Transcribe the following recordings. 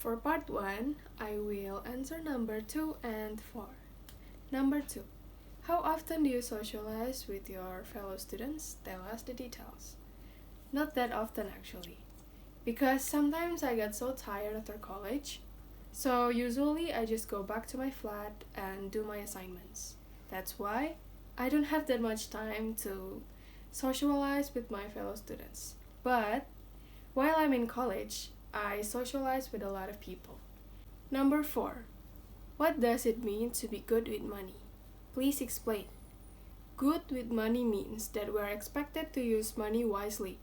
For part 1, I will answer number 2 and 4. Number 2. How often do you socialize with your fellow students? Tell us the details. Not that often actually, because sometimes I get so tired after college, so usually I just go back to my flat and do my assignments. That's why I don't have that much time to socialize with my fellow students. But while I'm in college, I socialize with a lot of people. Number 4. What does it mean to be good with money? Please explain. Good with money means that we are expected to use money wisely.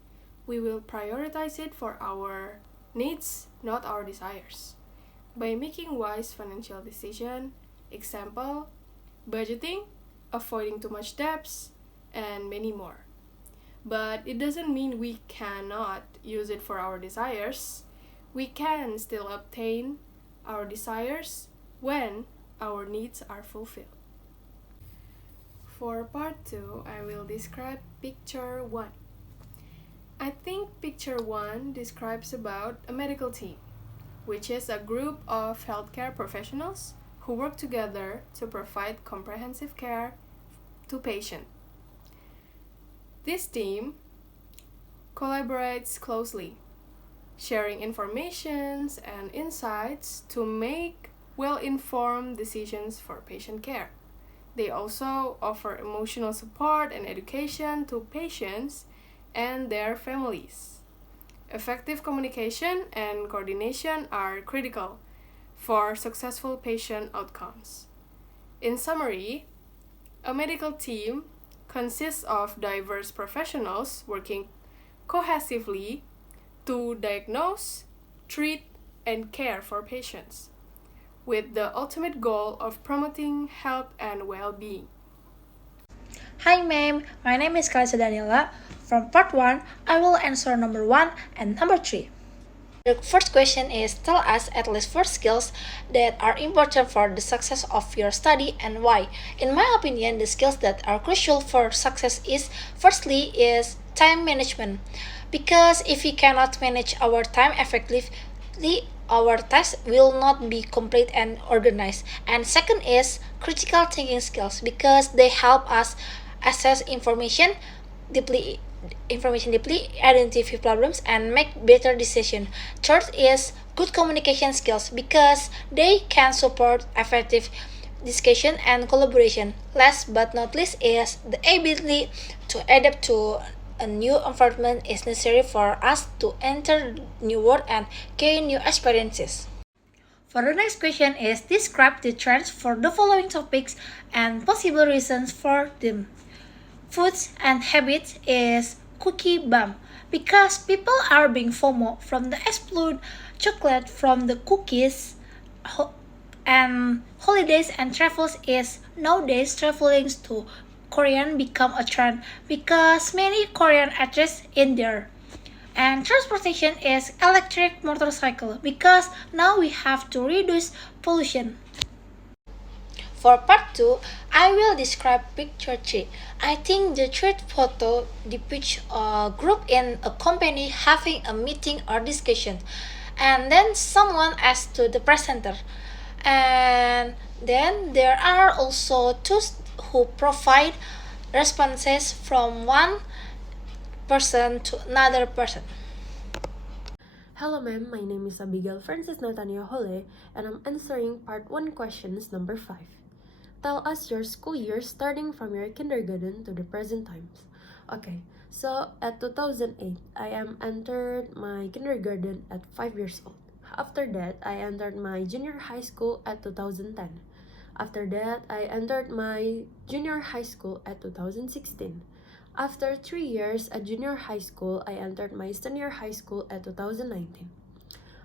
We will prioritize it for our needs, not our desires. By making wise financial decisions, example, budgeting, avoiding too much debts, and many more. But it doesn't mean we cannot use it for our desires. We can still obtain our desires when our needs are fulfilled. For part 2, I will describe picture 1. I think picture 1 describes about a medical team, which is a group of healthcare professionals who work together to provide comprehensive care to patients. This team collaborates closely, sharing information and insights to make well-informed decisions for patient care. They also offer emotional support and education to patients and their families. Effective communication and coordination are critical for successful patient outcomes. In summary, a medical team consists of diverse professionals working cohesively to diagnose, treat, and care for patients, with the ultimate goal of promoting health and well-being. Hi ma'am, my name is Kalisa Daniela. From part 1, I will answer number 1 and number 3. The first question is tell us at least 4 skills that are important for the success of your study and why. In my opinion, the skills that are crucial for success is firstly is time management. Because if we cannot manage our time effectively, our tasks will not be complete and organized. And second is critical thinking skills because they help us assess deeply information deeply, identify problems, and make better decisions. Third is good communication skills because they can support effective discussion and collaboration. Last but not least is the ability to adapt to a new environment is necessary for us to enter new world and gain new experiences. For the next question is describe the trends for the following topics and possible reasons for them. Foods and habits is cookie bum because people are being FOMO from the explode chocolate from the cookies and holidays and travels is nowadays traveling to Korean become a trend because many Korean actresses in there. And transportation is electric motorcycle because now we have to reduce pollution. For part 2, I will describe picture 3. I think the third photo depicts a group in a company having a meeting or discussion. And then someone asks to the presenter. And then there are also two who provide responses from one person to another person. Hello ma'am, my name is Abigail Francis Nathania Hole and I'm answering part 1 questions number 5. Tell us your school year starting from your kindergarten to the present times. Okay, so at 2008, I am entered my kindergarten at 5 years old. After that, I entered my junior high school at 2010. After that, I entered my junior high school at 2016. After 3 years at junior high school, I entered my senior high school at 2019.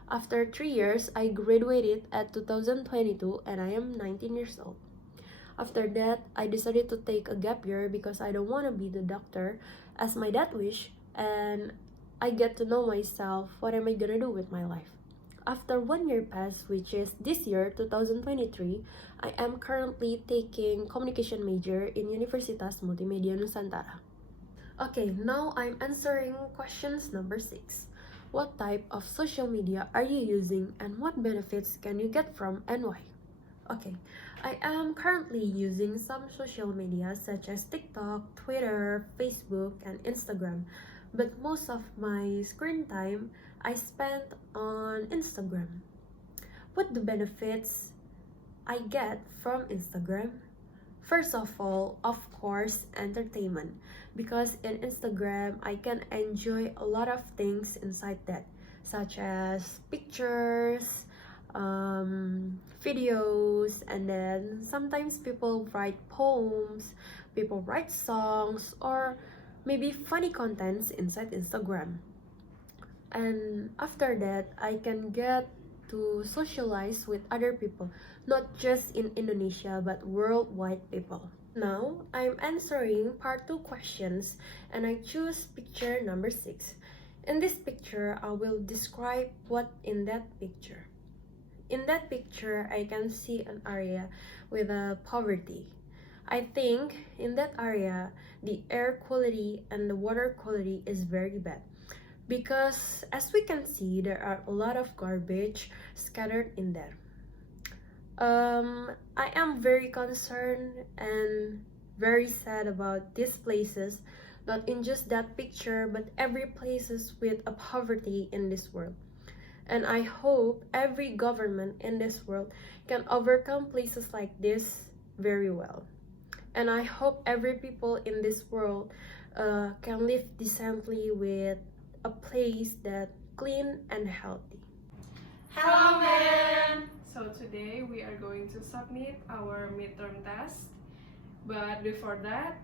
After 3 years, I graduated at 2022 and I am 19 years old. After that, I decided to take a gap year because I don't want to be the doctor as my dad wish, and I get to know myself what am I gonna do with my life. After 1 year passed, which is this year, 2023, I am currently taking communication major in Universitas Multimedia Nusantara. Okay, now I'm answering questions number 6. What type of social media are you using and what benefits can you get from and why? Okay, I am currently using some social media such as TikTok, Twitter, Facebook, and Instagram, but most of my screen time I spent on Instagram. What the benefits I get from Instagram? First of all, of course, entertainment. Because in Instagram, I can enjoy a lot of things inside that, such as pictures, videos, and then sometimes people write poems, people write songs, or maybe funny contents inside Instagram. And after that, I can get to socialize with other people, not just in Indonesia but worldwide people. Now, I'm answering part 2 questions and I choose picture number 6. In this picture, I will describe what in that picture. In that picture, I can see an area with a poverty. I think in that area, the air quality and the water quality is very bad. Because as we can see, there are a lot of garbage scattered in there. I am very concerned and very sad about these places, not in just that picture, but every places with a poverty in this world. And I hope every government in this world can overcome places like this very well. And I hope every people in this world can live decently with a place that clean and healthy. Hello, ma'am! So today we are going to submit our midterm test. But before that,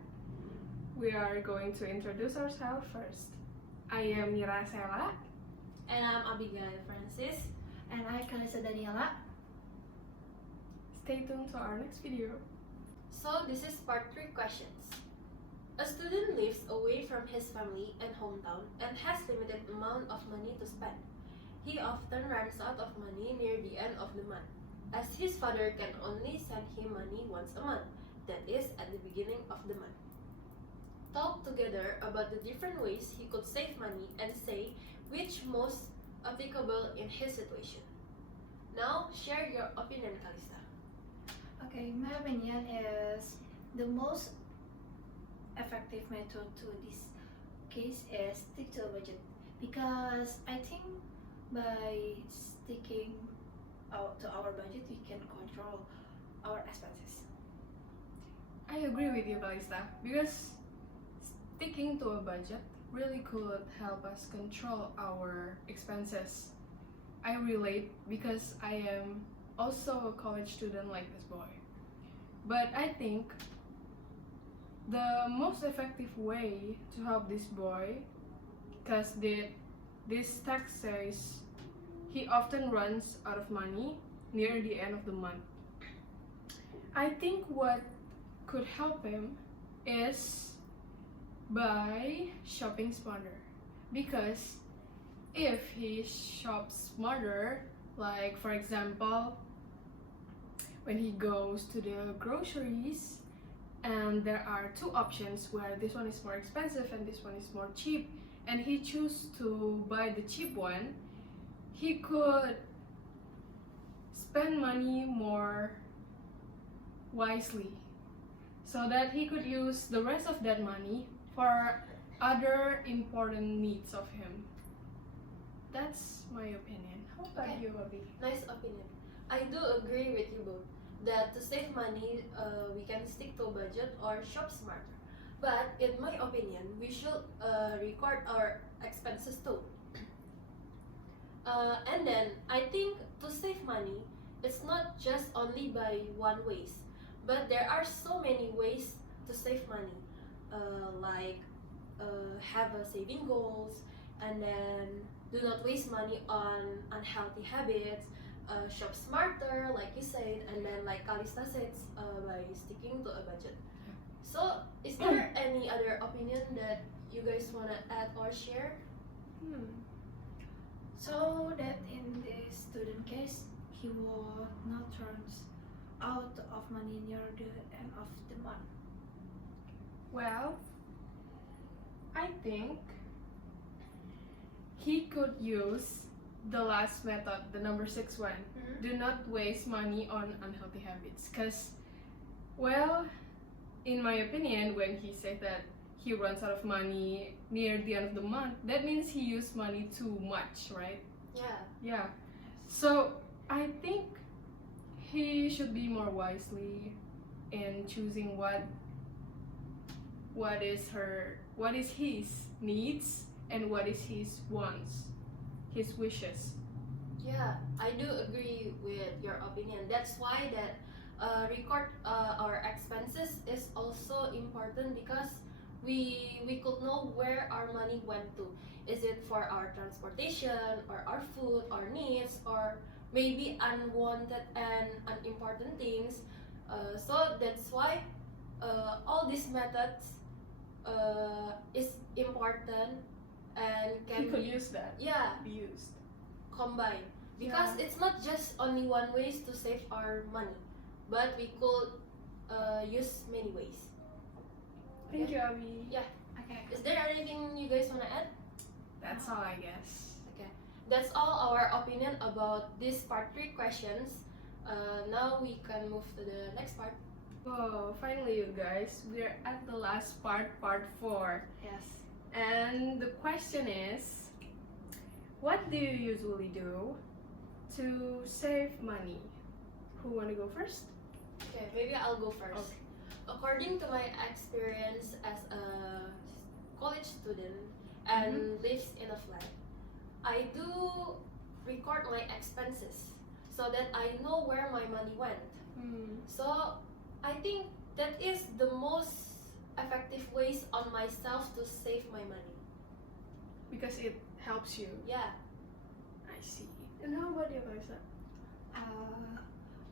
we are going to introduce ourselves first. I am Mira Sela. And I'm Abigail Francis. And I'm Kalisa Daniela. Stay tuned to our next video. So this is part 3 questions. A student lives away from his family and hometown and has limited amount of money to spend. He often runs out of money near the end of the month, as his father can only send him money once a month, that is, at the beginning of the month. Talk together about the different ways he could save money and say which most applicable in his situation. Now, share your opinion, Kalista. Okay, my opinion is the most effective method to this case is stick to a budget, because I think by sticking to our budget we can control our expenses. I agree with you, Kalista, because sticking to a budget really could help us control our expenses. I relate because I am also a college student like this boy. But I think the most effective way to help this boy, because this text says he often runs out of money near the end of the month. I think what could help him is by shopping smarter, because if he shops smarter, like for example when he goes to the groceries and there are two options where this one is more expensive and this one is more cheap, and he chooses to buy the cheap one, he could spend money more wisely so that he could use the rest of that money for other important needs of him. That's my opinion. How about Okay. you, Abby? Nice opinion. I do agree with you both that to save money, we can stick to a budget or shop smarter. But in my opinion, we should record our expenses too. And then I think to save money, it's not just only by one ways, but there are so many ways to save money, like have a saving goals, and then do not waste money on unhealthy habits, shop smarter, like you said, and then like Kalista said, by sticking to a budget. So, is there any other opinion that you guys wanna add or share? So that in this student case, he will not run out of money near the end of the month. Well, I think he could use the last method, the number 6 one. Do not waste money on unhealthy habits. Because, well, in my opinion, when he said that he runs out of money near the end of the month, that means he used money too much, right? Yeah. Yeah. So I think he should be more wisely in choosing what is his needs and what is his wants, his wishes. Yeah, I do agree with your opinion. That's why that record our expenses is also important because we could know where our money went to. Is it for our transportation or our food, our needs, or maybe unwanted and unimportant things? So that's why all these methods is important and He can could be use that. yeah Be used. combined because Yeah. it's not just only one ways to save our money, but we could use many ways. Thank you, Abby. Yeah. Okay. Is there anything you guys wanna add? That's all, I guess. Okay, that's all our opinion about this part 3 questions. Now we can move to the next part. Oh, finally, you guys, we're at the last part 4. Yes. And the question is, what do you usually do to save money? Who wanna go first? Okay, maybe I'll go first. Okay. According to my experience as a college student and lives in a flat, I do record my expenses so that I know where my money went. So I think that is the most effective ways on myself to save my money. Because it helps you. Yeah. I see. And how about you, Lisa?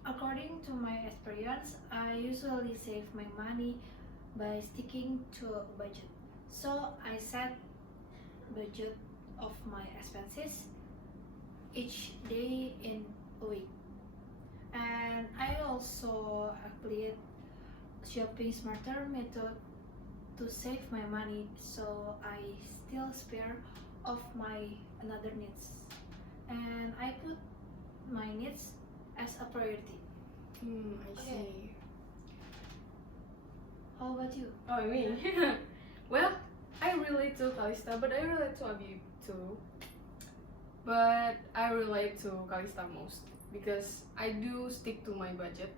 According to my experience, I usually save my money by sticking to a budget. So I set budget of my expenses each day in a week. And I also applied shopping smarter method to save my money so I still spare of my another needs. And I put my needs as a priority. I see. Okay. How about you? Oh, me? Well, I relate to Kalista, but I relate to Abi too. But I relate to Kalista most because I do stick to my budget.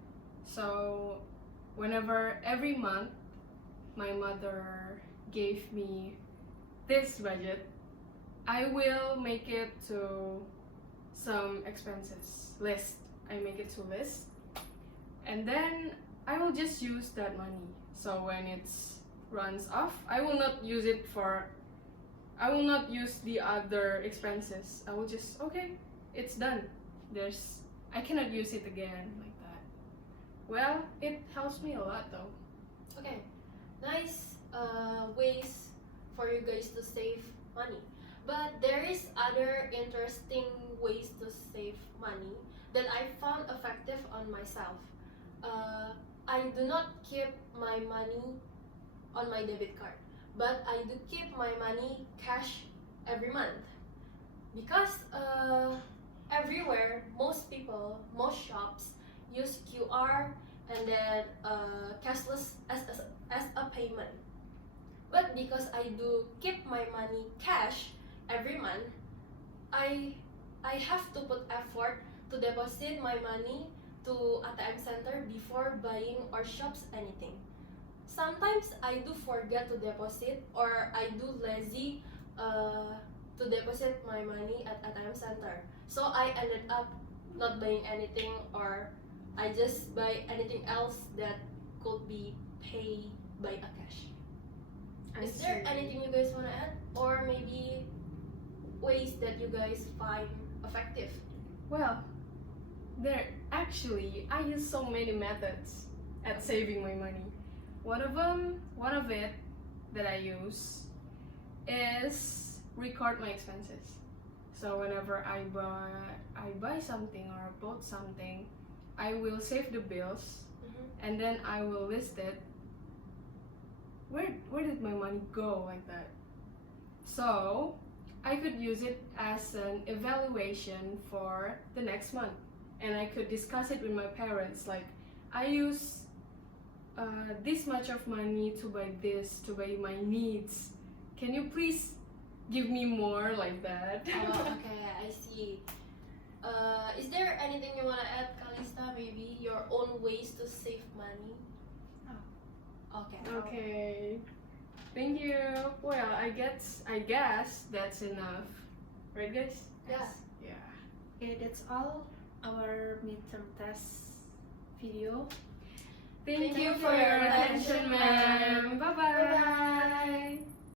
So, every month, my mother gave me this budget, I will make it to some expenses list. I make it to list, and then I will just use that money. So when it's runs off, I will not use the other expenses. I will just, okay, it's done. I cannot use it again like that. Well, it helps me a lot though. Okay. Nice ways for you guys to save money. But there is other interesting ways to save money that I found effective on myself. I do not keep my money on my debit card, but I do keep my money cash every month because everywhere, most people, most shops use QR and then cashless as a payment. But because I do keep my money cash every month, I have to put effort to deposit my money to ATM center before buying or shops anything. Sometimes I do forget to deposit or I do lazy to deposit my money at ATM center. So I ended up not buying anything or I just buy anything else that could be paid by a cash. Is there anything you guys want to add? Or maybe ways that you guys find effective? Well, I use so many methods at saving my money. One of it that I use is record my expenses. So whenever I buy something or bought something, I will save the bills and then I will list it. Where did my money go like that? So I could use it as an evaluation for the next month, and I could discuss it with my parents. Like, I use this much of money to buy this, to buy my needs. Can you please give me more, like that? Oh, okay, I see. Is there anything you wanna add, Kalista? Maybe your own ways to save money? Okay. Okay. Thank you. Well, I guess that's enough. Right, guys? Yeah. Yeah. Okay, that's all our midterm test video. Thank you for your attention, ma'am. Bye-bye.